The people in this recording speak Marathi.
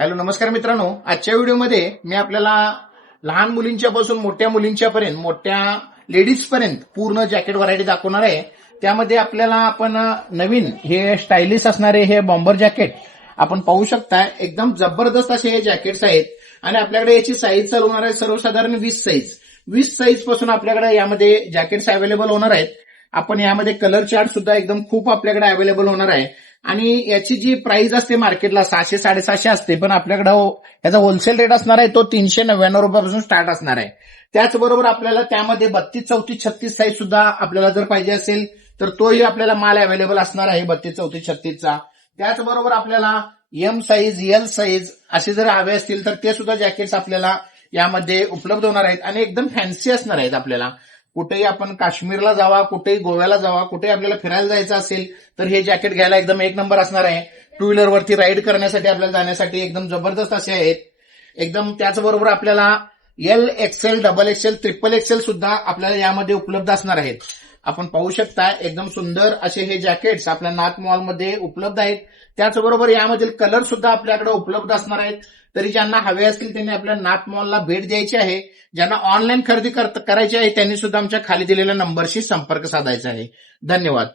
हॅलो, नमस्कार मित्रांनो. आजच्या व्हिडिओमध्ये मी आपल्याला लहान मुलींच्या पासून मोठ्या मुलींच्या पर्यंत, मोठ्या लेडीज पर्यंत पूर्ण जॅकेट व्हरायटी दाखवणार आहे. त्यामध्ये आपल्याला आपण नवीन हे स्टायलिश असणारे हे बॉम्बर जॅकेट आपण पाहू शकता. एकदम जबरदस्त असे हे जॅकेट्स आहेत आणि आपल्याकडे याची साईज चालू होणार आहे सर्वसाधारण 20 साईज पासून आपल्याकडे यामध्ये जॅकेट्स अवेलेबल होणार आहेत. आपण यामध्ये कलर चार्ट सुद्धा एकदम खूप आपल्याकडे अवेलेबल होणार आहे आणि याची जी प्राइस असते मार्केटला 600-750 असते, पण आपल्याकडे याचा होलसेल रेट असणार आहे तो 399 रुपयापासून स्टार्ट असणार आहे. त्याचबरोबर आपल्याला त्यामध्ये 32, 34, 36 साईज सुद्धा आपल्याला जर पाहिजे असेल तर तोही आपल्याला माल अवेलेबल असणार आहे 32, 34, 36चा. त्याचबरोबर आपल्याला एम साईज, एल साईज असे जर हवे असतील तर ते सुद्धा जॅकेट्स आपल्याला यामध्ये उपलब्ध होणार आहेत आणि एकदम फॅन्सी असणार आहेत. आपल्याला कुठेही आपण काश्मीरला जावा, कुठेही गोव्याला जावा, कुठेही आपल्याला फिरायला जायचं असेल तर हे जॅकेट घ्यायला एकदम एक नंबर असणार आहे. टू व्हीलर वरती राईड करण्यासाठी आपल्याला जाण्यासाठी एकदम जबरदस्त असे आहेत एकदम. त्याचबरोबर आपल्याला L, XL, double XL, triple XL सुद्धा आपल्याला यामध्ये उपलब्ध असणार आहेत. आपण पाहू शकता एकदम सुंदर असे हे जॅकेट्स आपल्या नाथ मॉलमध्ये उपलब्ध आहेत. त्याचबरोबर यामधील कलर सुद्धा आपल्याकडे उपलब्ध असणार आहेत. तरी ज्यांना हवे असतील त्यांनी आपल्या नाथ मॉलला भेट द्यायची आहे. ज्यांना ऑनलाईन खरेदी करायची आहे त्यांनी सुद्धा आमच्या खाली दिलेल्या नंबरशी संपर्क साधायचा आहे. धन्यवाद.